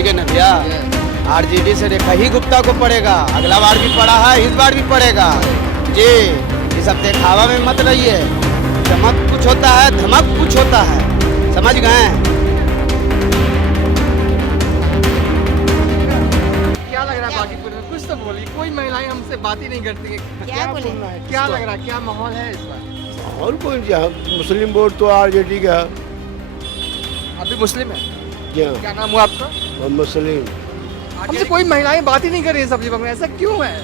ठीक है ना भैया। आरजेडी से रेखा ही गुप्ता को पड़ेगा, अगला बार भी पड़ा है, इस बार भी पड़ेगा जी। ये सब दिखावा में मत रहिए, चमक कुछ होता है, धमक कुछ होता है, समझ गए। क्या लग रहा है बागीपुर में? कुछ तो बोलिए, कोई महिलाएं हमसे बात ही नहीं करती है। क्या बोले? क्या लग रहा है, क्या माहौल है इस बार? और कोई मुस्लिम वोट तो आरजेडी का। अभी मुस्लिम है? जी हाँ, क्या नाम हुआ आपका? और मुस्लिम। हमसे कोई महिलाएं बात ही नहीं कर रही है सब्जी बाग में, ऐसा क्यों है?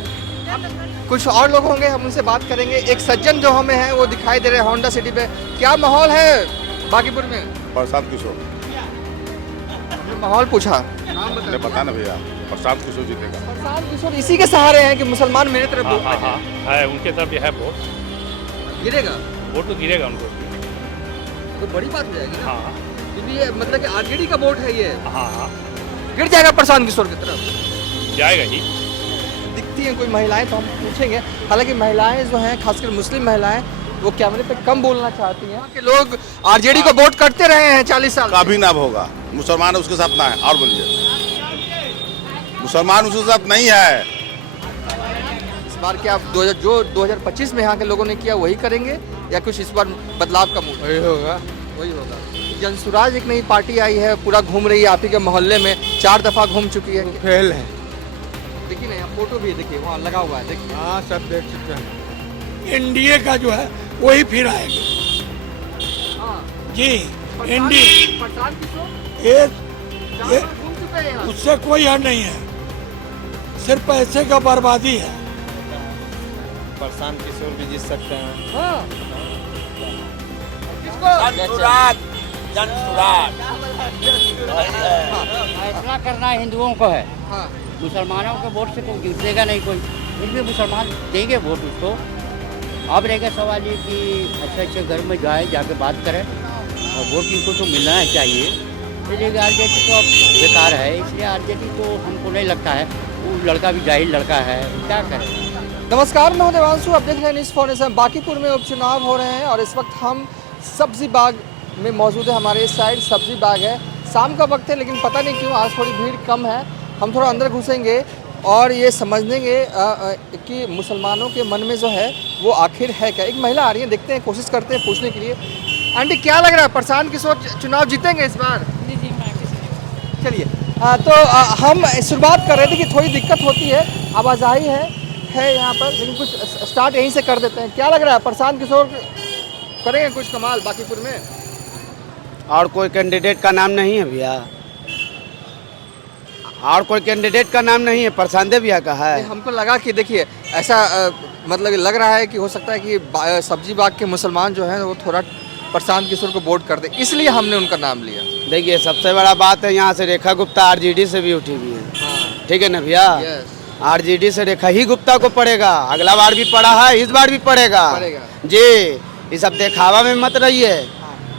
कुछ और लोग होंगे, हम उनसे बात करेंगे। एक सज्जन जो हमें है वो दिखाई दे रहे हैं होंडा सिटी पे। क्या माहौल है बागीपुर में? प्रशांत किशोर। हमने माहौल पूछा, नाम मुझे बताओ। पता ना भैया, प्रशांत किशोर जीतेगा। प्रशांत किशोर इसी के सहारे हैं कि मुसलमान मेरे तरफ वोट हाँ करें। है, उनके तरफ ये है वोट। गिरेगा वोट तो गिरेगा उनको। तो बड़ी बात हो जाएगी ना, हाँ क्योंकि ये मतलब कि आरजेडी का वोट है ये। हाँ गिर जाएगा प्रशांत किशोर की तरफ। जाएगा ही। दिखती हैं कोई महिलाएं तो हम पूछेंगे। हालांकि महिलाएं जो हैं, खासकर मुस्लिम महिलाएं, वो कैमरे पे कम बोलना चाहती हैं कि लोग आरजेडी को वोट करते रहे हैं 40 साल से। कभी ना होगा, मुसलमान उसके साथ ना है। और बोलिए, मुसलमान उसके साथ नहीं है। इस बार क्या आप 2025 में यहाँ के लोगों ने किया वही करेंगे, या कुछ इस बार बदलाव का मूड? वही होगा। वही होगा। जनसुराज एक नई पार्टी आई है, पूरा घूम रही है आप ही के मोहल्ले में, 4 दफा घूम चुकी है। फेल है। देखिए ना, यहाँ फोटो भी है, देखिए वहाँ लगा हुआ है, देखिए। हाँ सब देख चुके हैं। एनडीए का जो है वही फिर आएगा हाँ, जी। एनडीए प्रशांत किशोर ये 4 बार घूम चुके हैं यहाँ। उससे कोई हल नहीं है, सिर्फ पैसे का बर्बादी है। प्रशांत किशोर भी जीत सकते हैं। हाँ। किसको? फैसला करना हिंदुओं को है, हाँ। मुसलमानों के वोट से कोई जीतेगा नहीं कोई। फिर भी मुसलमान देंगे वोट उसको। अब रहेगा सवाल ये कि अच्छे अच्छे घर में जाए, जाके बात करें, और वोट इनको तो मिलना चाहिए। इसलिए आरजेडी तो अब बेकार है, इसलिए आरजेडी तो हमको नहीं लगता है। वो लड़का भी जाहिल लड़का है, क्या करें। नमस्कार, मैं हूं देवांशु। आप देख रहे हैं न्यूज़ फाउंडेशन। बागीपुर में उपचुनाव हो रहे हैं और इस वक्त हम सब्जी बाग में मौजूद है। हमारे इस साइड सब्जी बाग है, शाम का वक्त है, लेकिन पता नहीं क्यों आज थोड़ी भीड़ कम है। हम थोड़ा अंदर घुसेंगे और ये समझेंगे कि मुसलमानों के मन में जो है वो आखिर है क्या। एक महिला आ रही है, देखते हैं, कोशिश करते हैं पूछने के लिए। आंटी, क्या लग रहा है, प्रशांत किशोर चुनाव जीतेंगे इस बार? चलिए, तो हम शुरुआत कर रहे थे कि थोड़ी दिक्कत होती है, आवाजाही है यहाँ पर, लेकिन कुछ स्टार्ट यहीं से कर देते हैं। क्या लग रहा है, प्रशांत किशोर करेंगे कुछ कमाल बागीपुर में? और कोई कैंडिडेट का नाम नहीं है भैया, और कोई कैंडिडेट का नाम नहीं है, प्रशांत भैया का है। हमको लगा कि देखिए ऐसा मतलब लग रहा है कि हो सकता है कि सब्जी बाग के मुसलमान जो हैं वो थोड़ा प्रशांत किशोर को वोट कर दे, इसलिए हमने उनका नाम लिया। देखिए सबसे बड़ा बात है, यहाँ से रेखा गुप्ता आरजेडी से भी उठी हुई है, ठीक है ना भैया। आरजेडी से रेखा ही गुप्ता को पड़ेगा, अगला बार भी पड़ा है, इस बार भी पड़ेगा जी। ये सब दिखावा में मत रहिए,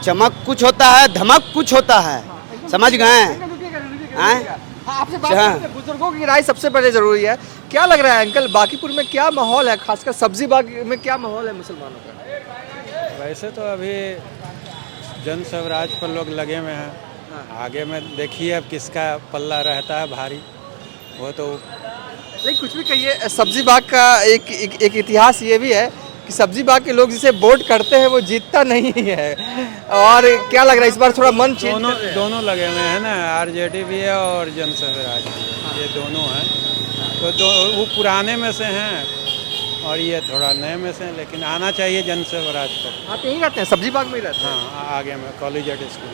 चमक कुछ होता है, धमक कुछ होता है, समझ गए। आपसे बात करते हैं, बुजुर्गों की राय सबसे पहले जरूरी है। क्या लग रहा है अंकल, बागीपुर में क्या माहौल है, खासकर सब्जी बाग में क्या माहौल है मुसलमानों का? वैसे तो अभी जन स्वराज पर लोग लगे हुए हैं, आगे में देखिए अब किसका पल्ला रहता है भारी, वो तो। नहीं, कुछ भी कहिए, सब्जी बाग का एक इतिहास ये भी है कि सब्जी बाग के लोग जिसे वोट करते हैं वो जीतता नहीं है। और क्या लग रहा है इस बार थोड़ा मन चेंज? दोनों लगे हुए हैं ना, आरजेडी भी है और जन स्वराज भी है, ये दोनों हैं। तो वो पुराने में से हैं और ये थोड़ा नए में से हैं, लेकिन आना चाहिए जन स्वराज को। आप यहीं रहते हैं, सब्जी बाग में ही रहते हैं? हाँ, आगे में कॉलेजिएट स्कूल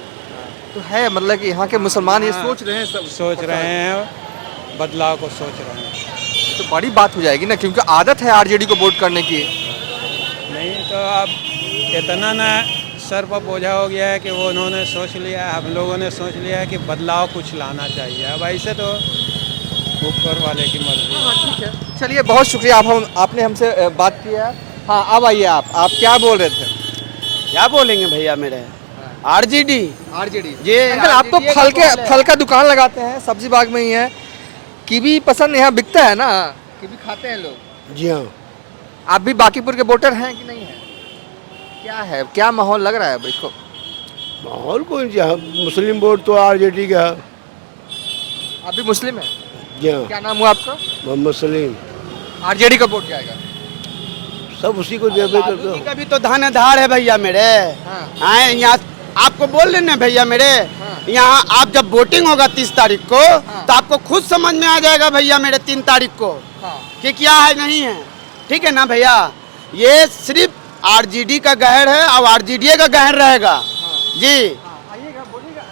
तो है, मतलब कि यहाँ के मुसलमान ये सोच रहे हैं, सब सोच रहे हैं, बदलाव को सोच रहे हैं। तो बड़ी बात हो जाएगी ना, क्योंकि आदत है आरजेडी को वोट करने की। नहीं तो अब इतना ना सर पर बोझा हो गया है कि वो उन्होंने सोच लिया, हम लोगों ने सोच लिया है कि बदलाव कुछ लाना चाहिए। अब ऐसे तो ऊपर वाले की मर्जी। ठीक है, चलिए, बहुत शुक्रिया, आपने हमसे बात किया। हाँ, अब आइए, आप क्या बोल रहे थे? क्या बोलेंगे भैया मेरे, आरजेडी जी। अंकल, आप तो फल का दुकान लगाते हैं, सब्जी बाग में ही है, कीवी पसंद यहाँ बिकता है ना, कीवी खाते हैं लोग? जी हाँ। आप भी बागीपुर के वोटर हैं कि नहीं है? क्या है, क्या माहौल लग रहा है भाई को? माहौल कोई मुस्लिम वोट तो आरजेडी का। आप भी मुस्लिम हैं? जी हाँ। क्या नाम हुआ आपका? मोहम्मद सलीम। आरजेडी का वोट जाएगा। सब उसी को देवे लालू तो जी का भी तो धानेदार है भैया मेरे। हाँ। हाँ, यहाँ आपको बोल रहे ना भैया मेरे, हाँ। यहाँ आप जब वोटिंग होगा 30 तारीख को, तो आपको खुद समझ में आ जाएगा भैया मेरे 3 तारीख को हाँ। कि क्या है नहीं है। ठीक है ना भैया, ये सिर्फ आरजेडी का गहर है और आरजेडी का गहर रहेगा जी। आइएगा, बोलिएगा।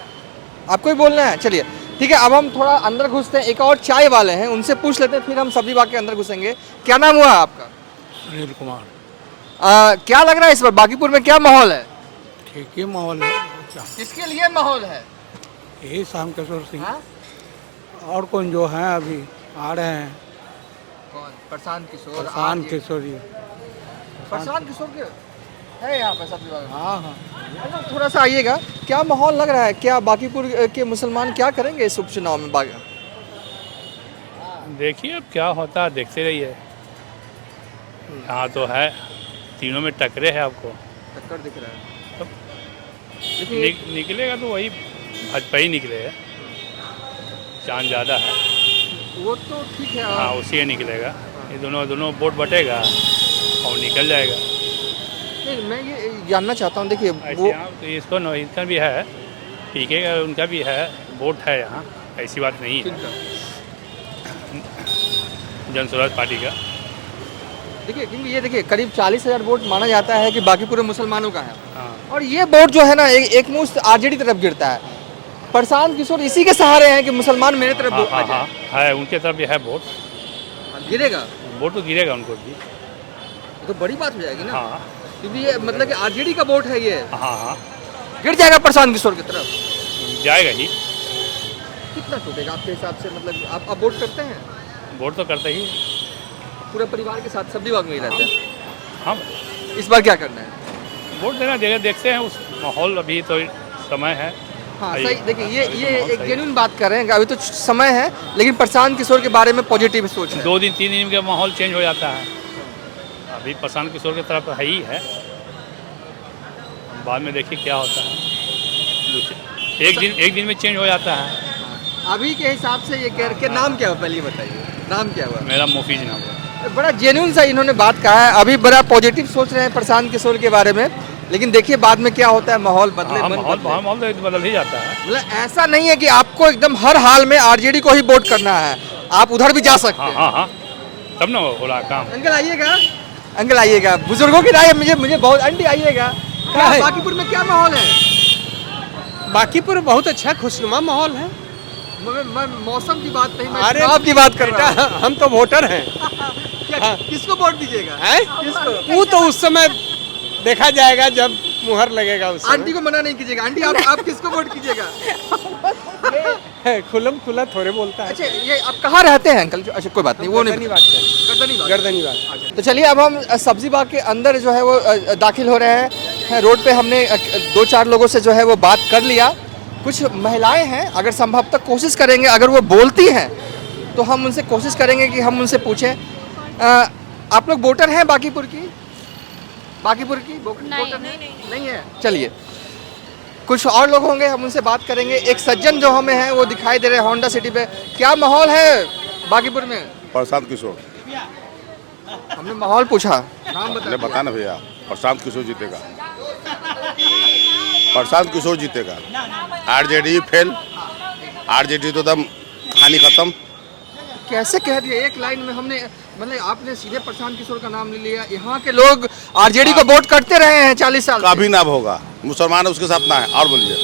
आपको ही बोलना है, चलिए ठीक है। अब हम थोड़ा अंदर घुसते हैं, एक और चाय वाले हैं, उनसे पूछ लेते हैं, फिर हम सब्जी बाग के अंदर घुसेंगे। क्या नाम हुआ आपका? सुनील कुमार। क्या लग रहा है इस बार बांकीपुर में क्या माहौल है? ठीक ही माहौल है। क्या किसके लिए माहौल है? यही शाम किशोर सिंह। हाँ? और कौन जो हैं अभी आ रहे हैं? कौन? प्रशांत किशोर। प्रशांत किशोर जी। प्रशांत किशोर के है यहाँ पे सब्जी बाग में। हाँ हाँ। अच्छा, थोड़ा सा आइएगा, क्या माहौल लग रहा है? क्या बांकीपुर के मुसलमान क्या करेंगे इस उपचुनाव में? देखिए अब क्या होता है, देखते रहिए। यहाँ तो है, तीनों में टकरे है आपको। टक्कर दिख रहा है। निकलेगा तो वही भाजपा ही निकलेगा, चांद ज़्यादा है। वो तो ठीक है। हाँ, उसी का निकलेगा। ये दोनों वोट बटेगा और निकल जाएगा। नहीं, मैं ये जानना चाहता हूँ, देखिए ऐसे वो यहाँ तो इसको इनका भी है, पीके का उनका भी है, वोट है यहाँ, ऐसी बात नहीं है। जन स्वराज पार्टी का। देखिए, क्योंकि ये देखिए करीब 40,000 वोट माना जाता है कि बांकीपुर में मुसलमानों का है, हाँ, और ये वोट जो है ना एक मुश्त आरजेडी तरफ गिरता है। प्रशांत किशोर इसी के सहारे हैं कि मुसलमान मेरे तरफ हाँ, वोट हाँ, आ जाए। हाँ, है, उनके तरफ भी है वोट। गिरेगा वोट तो गिरेगा उनको भी। तो बड़ी बात हो जाएगी ना, हाँ क्योंकि ये मतलब कि आरजेडी का वोट है, ये हाँ हाँ, गिर जाएगा प्रशांत किशोर की तरफ। जाएगा ही। कितना टूटेगा आपके हिसाब से? मतलब आप वोट करते हैं? वोट तो करते ही। पूरे परिवार के साथ सब्जी बाग में ही रहते हैं? हाँ, इस बार क्या करना है? वोट देना देगा, देखते हैं उस माहौल, अभी तो समय है। हाँ अभी- सही। देखिए ये माहौल एक सही। जेन्युइन बात कर रहे हैं कि अभी तो समय है, लेकिन प्रशांत किशोर के बारे में पॉजिटिव सोच रहे हैं। 2 दिन 3 दिन का माहौल चेंज हो जाता है। अभी प्रशांत किशोर की तरफ है ही है, बाद में देखिए क्या होता है। एक दिन में चेंज हो जाता है। अभी के हिसाब से ये कह के नाम क्या हुआ, पहले ये बताइए, नाम क्या हुआ? मेरा मुफीज नाम है। बड़ा जेन्युइन सा इन्होंने बात कहा है, अभी बड़ा पॉजिटिव सोच रहे हैं प्रशांत किशोर के बारे में, लेकिन देखिए बाद में क्या होता है, माहौल बदले, हाँ, मन माहौल बदले। माहौल तो बदल ही जाता है। मतलब ऐसा नहीं है कि आपको एकदम हर हाल में आरजेडी को ही वोट करना है, आप उधर भी जा सकते हाँ हैं। हाँ हाँ, तब ना हो रहा काम। अंकल आइएगा, अंकल आइएगा, बुजुर्गों की राय मुझे बहुत। आंटी आइएगा, क्या बांकीपुर में क्या माहौल है? बांकीपुर बहुत अच्छा खुशनुमा माहौल है। मैं मौसम की बात नहीं, मैं अरे चुनाव की बात कर रहा हूँ। हम तो वोटर हैं। क्या- किसको वोट दीजिएगा? किसको? वो तो उस समय देखा जाएगा जब मुहर लगेगा उस आंटी को मना नहीं कीजिएगा। आंटी आप किसको वोट कीजिएगा? खुलम खुला थोड़े बोलता है। अच्छा, ये आप कहाँ रहते हैं अंकल? अच्छा कोई बात नहीं, वो नहीं। गर्दनी बात करें। गर्दनी बात। गर्दनी बात। तो चलिए अब हम सब्जी बाग के अंदर जो है वो दाखिल हो रहे हैं। रोड पे हमने 2-4 लोगों से जो है वो बात कर लिया। कुछ महिलाएं हैं, अगर संभवतः कोशिश करेंगे, अगर वो बोलती हैं तो हम उनसे कोशिश करेंगे कि हम उनसे पूछें, आप लोग वोटर हैं बांकीपुर की? बांकीपुर की वोटर नहीं है। चलिए कुछ और लोग होंगे, हम उनसे बात करेंगे। एक सज्जन जो हमें हैं वो दिखाई दे रहे हैं होंडा सिटी पे। क्या माहौल है बांकीपुर में? प्रशांत किशोर। हमने माहौल पूछा, नाम ने बता ना भैया, प्रशांत किशोर जीतेगा। प्रशांत किशोर जीतेगा। आरजेडी फेल, आरजेडी तो एकदम कहानी खत्म। कैसे कह दिया एक लाइन में? हमने मतलब आपने सीधे प्रशांत किशोर का नाम ले लिया। यहाँ के लोग आरजेडी को वोट करते रहे हैं 40 साल से। कभी ना होगा। मुसलमान उसके साथ ना है। और बोलिए,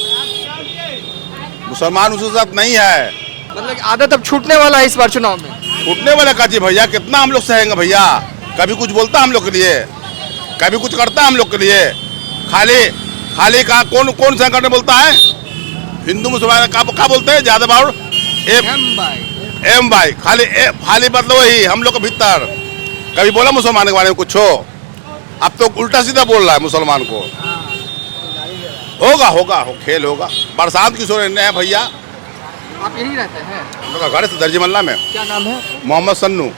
मुसलमान उसके साथ नहीं है। मतलब आदत अब छूटने वाला है इस बार चुनाव में। उठने वाला काजी भैया, कितना हम लोग सहेंगे भैया। कभी कुछ बोलता हम लोग के लिए, कभी कुछ करता हम लोग के लिए। खाली का कौन संकट में बोलता है? हिंदू मुसलमान का बोलते हैं ज्यादा बार एम भाई, खाली मतलब वही हम लोग के भीतर। कभी बोला मुसलमान के बारे में कुछ हो? अब तो उल्टा सीधा बोल रहा है मुसलमान को। होगा खेल होगा। प्रशांत किशोर है भैया। आप यही रहते हैं? हम लोग का घर है दर्जी मल्ला में। क्या नाम है? मोहम्मद सन्नू।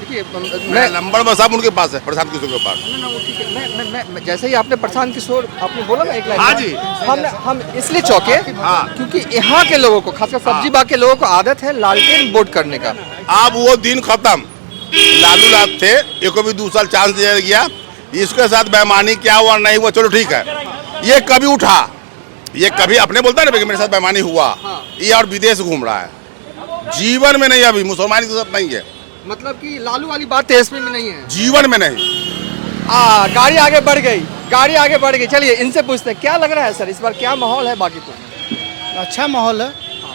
देखिए मैं नंबर बस साहब उनके पास है, प्रशांत किशोर के पास। वो ठीक है। मैं जैसे ही आपने प्रशांत किशोर आपने बोला ना एक लाइन, हाँ जी। हम इसलिए चौंके हाँ। क्योंकि यहाँ के लोगों को, खासकर सब्जी बाग के लोगों को आदत है लालटेन वोट करने का। अब वो दिन खत्म। लालू लाल थे, एक को भी 2 साल चांस दिया गया, इसके साथ बेईमानी क्या हुआ नहीं हुआ चलो ठीक है, ये कभी उठा, ये कभी अपने बोलता है ना कि मेरे साथ बेईमानी हुआ, ये और विदेश घूम रहा है, जीवन में नहीं, अभी मुसलमान के साथ नहीं है, मतलब कि लालू वाली बात तेजस्वी में नहीं है, जीवन में नहीं। गाड़ी आगे बढ़ गई, गाड़ी आगे बढ़ गई। चलिए इनसे पूछते हैं क्या लग रहा है सर, इस बार क्या माहौल है बागीपुर में? अच्छा माहौल है।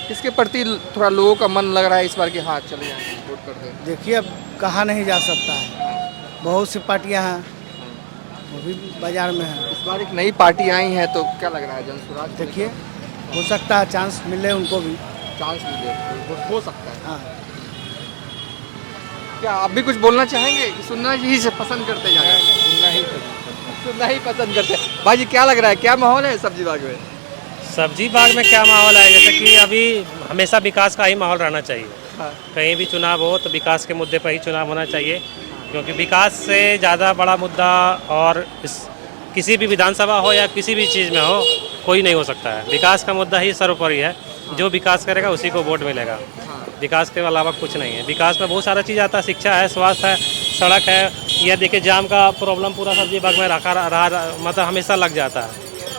किसके प्रति थोड़ा लोगों का मन लग रहा है इस बार कि हाँ चले जाए वोट कर दें? देखिए अब कहा नहीं जा सकता है, बहुत सी पार्टियां हैं वो भी बाजार में है। इस बार एक नई पार्टी आई है तो क्या लग रहा है जनसुराज? देखिए हो सकता है चांस मिले उनको भी, चांस मिले हो सकता है। हाँ। क्या आप भी कुछ बोलना चाहेंगे कि सुनना ही से पसंद करते जाए? सुनना ही पसंद करते हैं। भाई जी क्या लग रहा है, क्या माहौल है सब्जी बाग में? सब्जी बाग में क्या माहौल है, जैसे कि अभी हमेशा विकास का ही माहौल रहना चाहिए। हाँ। कहीं भी चुनाव हो तो विकास के मुद्दे पर ही चुनाव होना चाहिए, क्योंकि विकास से ज़्यादा बड़ा मुद्दा और किसी भी विधानसभा हो या किसी भी चीज़ में हो कोई नहीं हो सकता है। विकास का मुद्दा ही सर्वोपरि है, जो विकास करेगा उसी को वोट मिलेगा। विकास के अलावा कुछ नहीं है। विकास में बहुत सारा चीज़ आता है, शिक्षा है, स्वास्थ्य है, सड़क है। यह देखिए जाम का प्रॉब्लम पूरा सब्जी बाग में रहा मतलब हमेशा लग जाता है,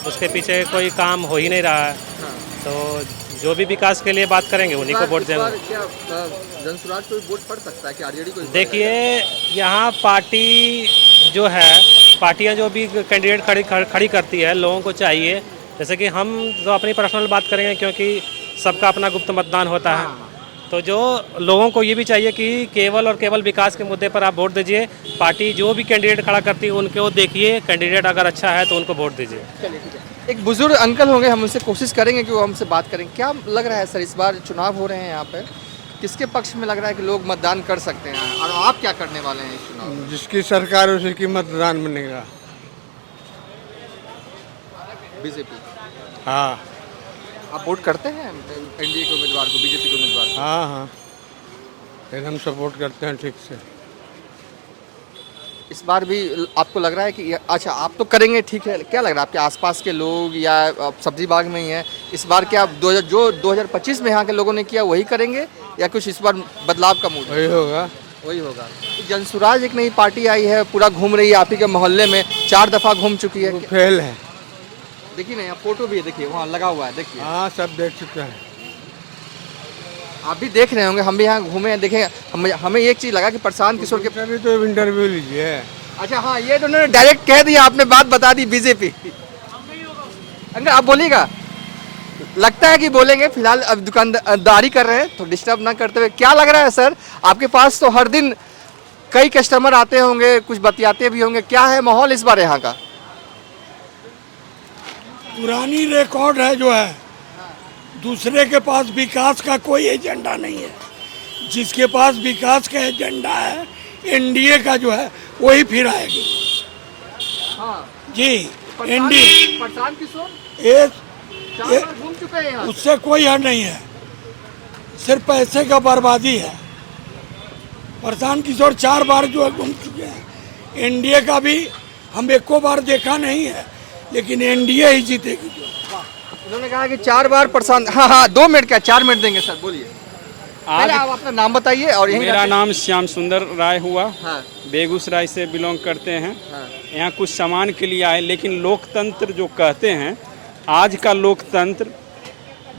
उसके पीछे कोई काम हो ही नहीं रहा है। तो जो भी विकास के लिए बात करेंगे उन्हीं को वोट देंगे। क्या जनसुराज को वोट पड़ सकता है कि आरजेडी को? देखिए यहाँ पार्टी जो है, पार्टियाँ जो भी कैंडिडेट खड़ी करती है, लोगों को चाहिए, जैसे कि हम तो अपनी पर्सनल बात करेंगे क्योंकि सबका अपना गुप्त मतदान होता है, तो जो लोगों को ये भी चाहिए कि केवल और केवल विकास के मुद्दे पर आप वोट दीजिए। पार्टी जो भी कैंडिडेट खड़ा करती है उनको देखिए, कैंडिडेट अगर अच्छा है तो उनको वोट दीजिए। एक बुजुर्ग अंकल होंगे, हम उनसे कोशिश करेंगे कि वो हमसे बात करें। क्या लग रहा है सर, इस बार चुनाव हो रहे हैं यहाँ पे, किसके पक्ष में लग रहा है कि लोग मतदान कर सकते हैं, और आप क्या करने वाले हैं इस चुनाव में? जिसकी सरकार है उसी की मतदान बनेगा। बीजेपी। हाँ आप वोट करते हैं एनडीए के उम्मीदवार को, बीजेपी के उम्मीदवार को? हाँ हाँ एकदम सपोर्ट करते हैं ठीक से। इस बार भी आपको लग रहा है कि अच्छा आप तो करेंगे, ठीक है, क्या लग रहा है आपके आसपास के लोग या आप सब्जी बाग में ही हैं, इस बार क्या आप 2025 में यहाँ के लोगों ने किया वही करेंगे या कुछ इस बार बदलाव का मूड? वही होगा। वही होगा। जनसुराज एक नई पार्टी आई है, पूरा घूम रही है आप ही के मोहल्ले में, 4 दफ़ा घूम चुकी है। फेल है। देखिए ना यहाँ फोटो भी है, देखिए वहाँ लगा हुआ है, देखिए। हाँ सब देख चुके हैं। आप भी देख रहे होंगे, हम भी यहाँ घूमे हैं, देखें। हमें एक चीज़ लगा कि प्रशांत किशोर के अभी तो इंटरव्यू लीजिए। अच्छा हाँ, ये तो उन्होंने डायरेक्ट कह दिया, आपने बात बता दी बीजेपी। अंकल आप बोलिएगा, लगता है कि बोलेंगे, फिलहाल अब दुकानदारी कर रहे हैं तो डिस्टर्ब ना करते हुए। क्या लग रहा है सर, आपके पास तो हर दिन कई कस्टमर आते होंगे, कुछ बतियाते भी होंगे, क्या है माहौल इस बार यहाँ का? पुरानी रिकॉर्ड है जो है, दूसरे के पास विकास का कोई एजेंडा नहीं है। जिसके पास विकास का एजेंडा है, एनडीए का जो है वही फिर आएगी। हाँ जी एनडीए प्रशांत किशोर ये 4 बार घूम चुके हैं यहाँ। उससे कोई हल नहीं है, सिर्फ पैसे का बर्बादी है। प्रशांत किशोर 4 बार जो है घूम चुके हैं। एनडीए का भी हम एको बार देखा नहीं है, लेकिन एनडीए ही जीतेगी। उन्होंने कहा कि 4 बार प्रशांत। हाँ हाँ 2 मिनट क्या, 4 मिनट देंगे सर, बोलिए। पहले आप अपना नाम बताइए। और मेरा नाम श्याम सुंदर राय हुआ। हाँ। बेगूसराय से बिलोंग करते हैं। हाँ। यहाँ कुछ सामान के लिए आए, लेकिन लोकतंत्र जो कहते हैं, आज का लोकतंत्र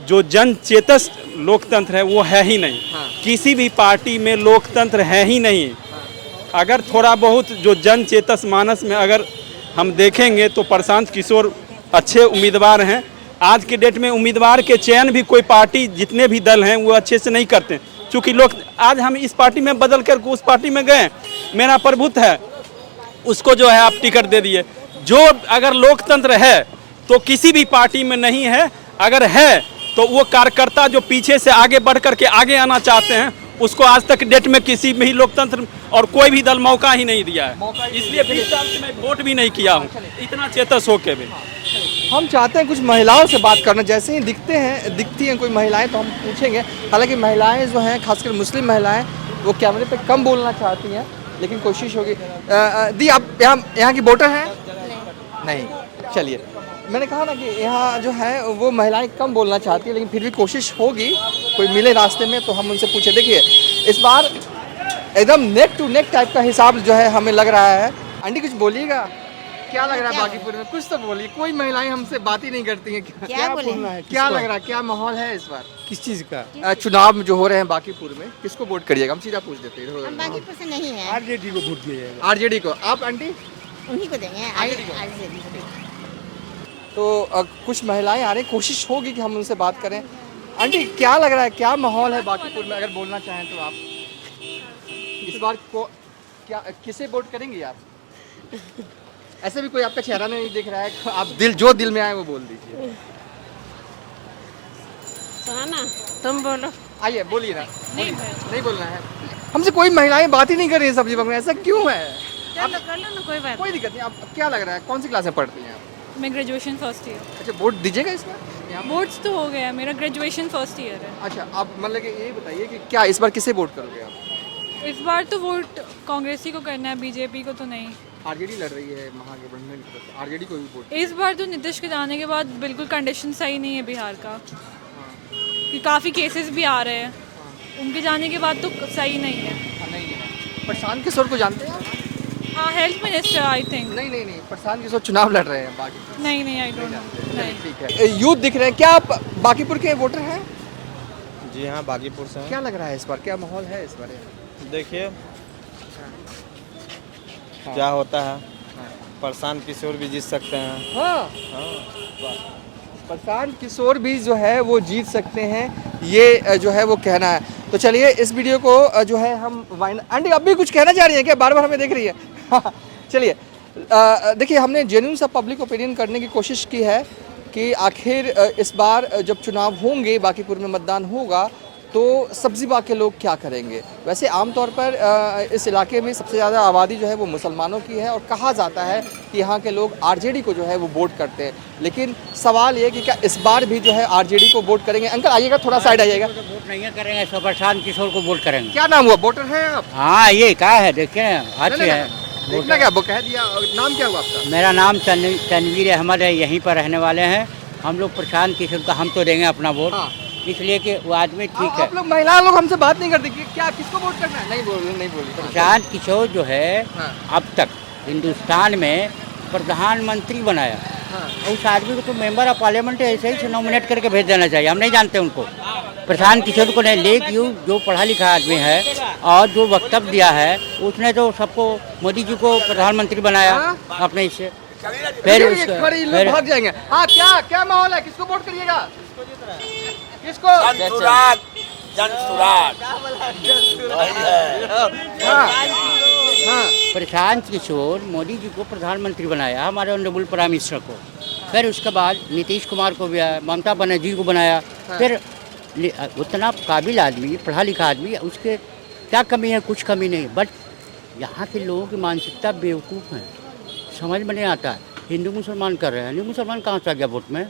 जो जन चेतस लोकतंत्र है वो है ही नहीं। हाँ। किसी भी पार्टी में लोकतंत्र है ही नहीं। अगर थोड़ा बहुत जो जन चेतस मानस में अगर हम देखेंगे तो प्रशांत किशोर अच्छे उम्मीदवार हैं। आज के डेट में उम्मीदवार के चयन भी कोई पार्टी, जितने भी दल हैं वो अच्छे से नहीं करते, क्योंकि लोग आज हम इस पार्टी में बदल कर उस पार्टी में गए, मेरा प्रभुत्व है, उसको जो है आप टिकट दे दिए। जो अगर लोकतंत्र है तो किसी भी पार्टी में नहीं है, अगर है तो वो कार्यकर्ता जो पीछे से आगे बढ़ करके आगे आना चाहते हैं, उसको आज तक डेट में किसी में ही लोकतंत्र और कोई भी दल मौका ही नहीं दिया है। इसलिए 20 साल से मैं वोट भी नहीं किया हूँ, इतना चेतस होके भी। हम चाहते हैं कुछ महिलाओं से बात करना, जैसे ही दिखती हैं कोई महिलाएं तो हम पूछेंगे। हालांकि महिलाएं जो हैं, खासकर मुस्लिम महिलाएं, वो कैमरे पे कम बोलना चाहती हैं, लेकिन कोशिश होगी। दी आप यहाँ की वोटर हैं? नहीं। चलिए, मैंने कहा ना कि यहाँ जो है वो महिलाएं कम बोलना चाहती हैं, लेकिन फिर भी कोशिश होगी, कोई मिले रास्ते में तो हम उनसे पूछे। देखिए इस बार एकदम नेक टू नेक टाइप का हिसाब जो है हमें लग रहा है। आंटी कुछ बोलिएगा, क्या लग रहा है बागीपुर में? कुछ तो बोलिए, कोई महिलाएं हमसे बात ही नहीं करती हैं। क्या बोलना है, क्या लग रहा है, क्या माहौल है इस बार? किस चीज़ का? चुनाव जो हो रहे हैं बागीपुर में, किसको वोट करिएगा? हम सीधा पूछ देते हैं। हम बागीपुर से नहीं है, आरजेडी को वोट दिया जाएगा। आरजेडी को। आप आंटी? उन्हीं को देंगे, आरजेडी को। तो कुछ महिलाएं आ रही, कोशिश होगी कि हम उनसे बात करें। आंटी क्या लग रहा है, क्या माहौल है बागीपुर में, अगर बोलना चाहें तो आप? इस बार को क्या किसे वोट करेंगी आप? ऐसे भी कोई आपका चेहरा नहीं दिख रहा है, आप जो दिल में आए वो बोल दीजिए। सुना, तुम बोलो। आइए बोलिए ना। नहीं बोलना है। हमसे कोई महिलाएं बात ही नहीं कर रही है सब्जी बाग में, ऐसा क्यों है? कर लो ना, कोई बात। कोई दिक्कत नहीं। आप क्या लग रहा है, कौन सी क्लास में पढ़ती हैं आप? मैं ग्रेजुएशन फर्स्ट ईयर। अच्छा, वोट दीजिएगा इसमें? वोट्स तो हो गया, मेरा ग्रेजुएशन फर्स्ट ईयर है। अच्छा, आप मतलब कि ये बताइए कि क्या इस बार किसे वोट करोगे आप? इस बार तो वोट कांग्रेस ही को करना है, बीजेपी को तो नहीं। आरजेडी लड़ रही है महागठबंधन की तरफ, आरजेडी को भी वोट। इस बार तो नीतीश के जाने के बाद बिल्कुल कंडीशन सही नहीं है बिहार का, कि काफ़ी केसेस भी आ रहे हैं। उनके जाने के बाद तो सही नहीं है। प्रशांत किशोर को जानते हैं आप? हाँ, हेल्थ मिनिस्टर आई थिंक। नहीं, प्रशांत किशोर चुनाव लड़ रहे हैं बाकी। नहीं, आई डोंट नो। नहीं, ठीक है। यूथ दिख रहे हैं, क्या आप बागीपुर के वोटर हैं? जी हाँ, बागीपुर से। क्या लग रहा है इस बार, क्या माहौल है इस बार? देखिए क्या होता है, प्रशांत किशोर भी जीत सकते हैं। हाँ, प्रशांत किशोर भी जो है वो जीत सकते हैं, ये जो है वो कहना है। तो चलिए इस वीडियो को जो है हम आंटी अब भी कुछ कहना चाह रही है क्या? बार बार हमें देख रही है। चलिए देखिए, हमने जेन्युइन सा पब्लिक ओपिनियन करने की कोशिश की है कि आखिर इस बार जब चुनाव होंगे, बागीपुर में मतदान होगा, तो सब्जी बाग के लोग क्या करेंगे। वैसे आमतौर पर इस इलाके में सबसे ज़्यादा आबादी जो है वो मुसलमानों की है, और कहा जाता है कि यहाँ के लोग आरजेडी को जो है वो वोट करते हैं। लेकिन सवाल ये कि क्या इस बार भी जो है आरजेडी को वोट करेंगे? अंकल आइएगा, थोड़ा साइड आइएगा। वोट नहीं करेंगे, सब प्रशांत किशोर को वोट करेंगे। क्या नाम हुआ, वोटर हैं आप? हाँ, ये क्या है, देखिए अच्छे है। देखना क्या, वो कह दिया। नाम क्या हुआ आपका? मेरा नाम तनवीर अहमद है, यहीं पर रहने वाले हैं हम लोग। प्रशांत किशोर का हम तो देंगे अपना वोट, इसलिए कि वो आदमी ठीक है। आप लोग महिला लोग हमसे बात नहीं करते कि क्या किसको वोट करना है? नहीं बोल। प्रशांत किशोर जो है अब तक हिंदुस्तान में प्रधानमंत्री बनाया, उस आदमी को तो मेंबर ऑफ पार्लियामेंट ऐसे ही नॉमिनेट करके भेज देना चाहिए। हम नहीं जानते उनको, प्रशांत किशोर को नहीं। लेकिन जो पढ़ा लिखा आदमी है और जो वक्तव्य दिया है, उसने तो सबको, मोदी जी को प्रधानमंत्री बनाया अपने इससे। फिर भाग जाएंगे। हाँ, क्या माहौल है, किसको वोट करिएगा? किसको? प्रशांत किशोर मोदी जी को प्रधानमंत्री बनाया, हमारे ऑनरेबल प्राइम मिनिस्टर को। फिर उसके बाद नीतीश कुमार को भी आया, ममता बनर्जी को बनाया। फिर उतना काबिल आदमी, पढ़ा लिखा आदमी, उसके क्या कमी है? कुछ कमी नहीं। बट यहाँ के लोगों की मानसिकता बेवकूफ़ है, समझ में नहीं आता है। हिंदू मुसलमान कर रहे हैं, हिंदू मुसलमान कहाँ से आ गया वोट में?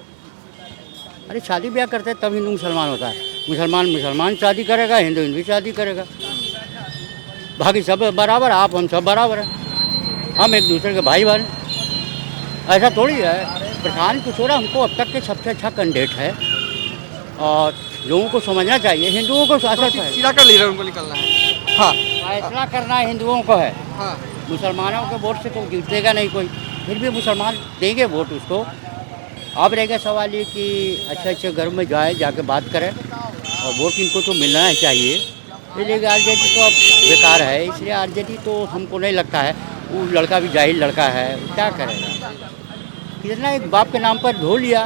अरे शादी ब्याह करते हैं तब हिंदू मुसलमान होता है। मुसलमान शादी करेगा, हिंदू शादी करेगा, बाकी सब बराबर। आप हम सब बराबर हैं, हम एक दूसरे के भाई बहन। ऐसा थोड़ी है। प्रशांत किशोर हमको अब तक के सबसे अच्छा कैंडिडेट है, और लोगों को समझना चाहिए, हिंदुओं को सीधा कर लीजिए, उनको निकलना है। हाँ, फैसला करना हिंदुओं को है। हाँ, मुसलमानों के वोट से तो जीतेगा नहीं कोई, फिर भी मुसलमान देंगे वोट उसको। अब रहेगा सवाल ये कि अच्छे घर में जाके बात करें, और वोट इनको तो मिलना चाहिए। इसलिए आरजेडी तो अब बेकार है, इसलिए आरजेडी तो हमको नहीं लगता है। वो लड़का भी जाहिल लड़का है, क्या करेगा? कितना एक बाप के नाम पर ढो लिया,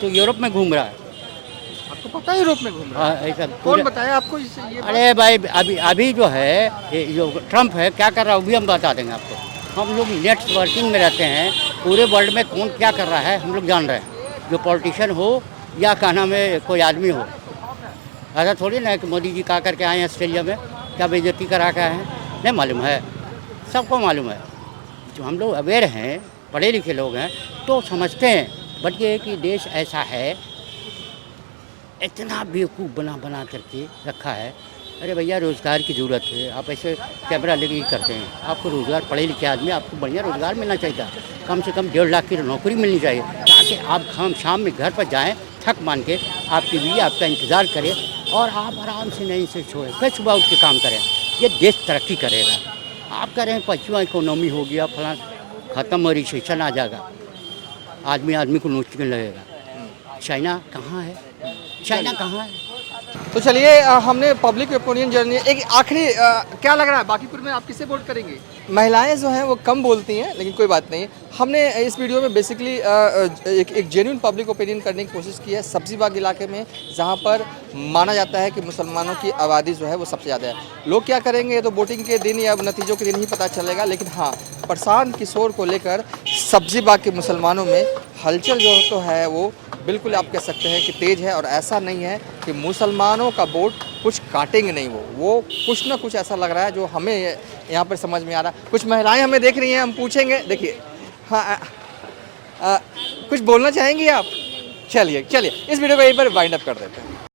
तो यूरोप में घूम रहा है। आपको पता है यूरोप में घूम रहा है? ऐसा कौन बताया आपको ये? अरे भाई, अभी जो है जो ट्रम्प है क्या कर रहा है वो भी हम बता देंगे आपको। हम लोग नेटवर्किंग में रहते हैं, पूरे वर्ल्ड में कौन क्या कर रहा है हम लोग जान रहे हैं। जो पॉलिटिशियन हो या क्या नाम है कोई आदमी हो, ऐसा थोड़ी ना है कि मोदी जी क्या करके आए हैं ऑस्ट्रेलिया में, क्या बेइज्जती करा के आए हैं, नहीं मालूम है, सबको मालूम है। जो हम लोग अवेयर हैं, पढ़े लिखे लोग हैं, तो समझते हैं। बट ये कि देश ऐसा है, इतना बेवकूफ़ बना करके रखा है अरे भैया रोज़गार की ज़रूरत है, आप ऐसे कैमरा लेके ही करते हैं। आपको रोज़गार, पढ़े लिखे आदमी, आपको बढ़िया रोज़गार मिलना चाहिए था। कम से कम 1.5 लाख की नौकरी मिलनी चाहिए, ताकि आप शाम में घर पर जाएं थक मान के, आपकी बीवी आपका इंतज़ार करे और आप आराम से नहीं से सोए, फिर सुबह उठ के काम करें। ये देश तरक्की करेगा। आप कह रहे हैं पश्चिमा इकोनॉमी हो गया, फलां ख़त्म, और रिसेशन आ जाएगा, आदमी को नोचने लगेगा। चाइना कहाँ है? चाइना कहाँ है? तो चलिए हमने पब्लिक ओपिनियन जर्नी एक आखिरी क्या लग रहा है बाकीपुर में आप किसे वोट करेंगे? महिलाएं जो हैं वो कम बोलती हैं, लेकिन कोई बात नहीं। हमने इस वीडियो में बेसिकली एक जेन्युइन पब्लिक ओपिनियन करने की कोशिश की है सब्जी बाग इलाके में, जहां पर माना जाता है कि मुसलमानों की आबादी जो है वो सबसे ज़्यादा है। लोग क्या करेंगे तो वोटिंग के दिन या नतीजों के दिन ही पता चलेगा, लेकिन हाँ, प्रशांत किशोर को लेकर सब्जी बाग के मुसलमानों में हलचल जो तो है वो बिल्कुल आप कह सकते हैं कि तेज़ है। और ऐसा नहीं है कि मुसलमानों का वोट कुछ काटेंगे नहीं, वो कुछ ना कुछ ऐसा लग रहा है जो हमें यहाँ पर समझ में आ रहा है। कुछ महिलाएं हमें देख रही हैं, हम पूछेंगे। देखिए, हाँ, कुछ बोलना चाहेंगी आप? चलिए इस वीडियो को यहीं पर वाइंड अप कर देते हैं।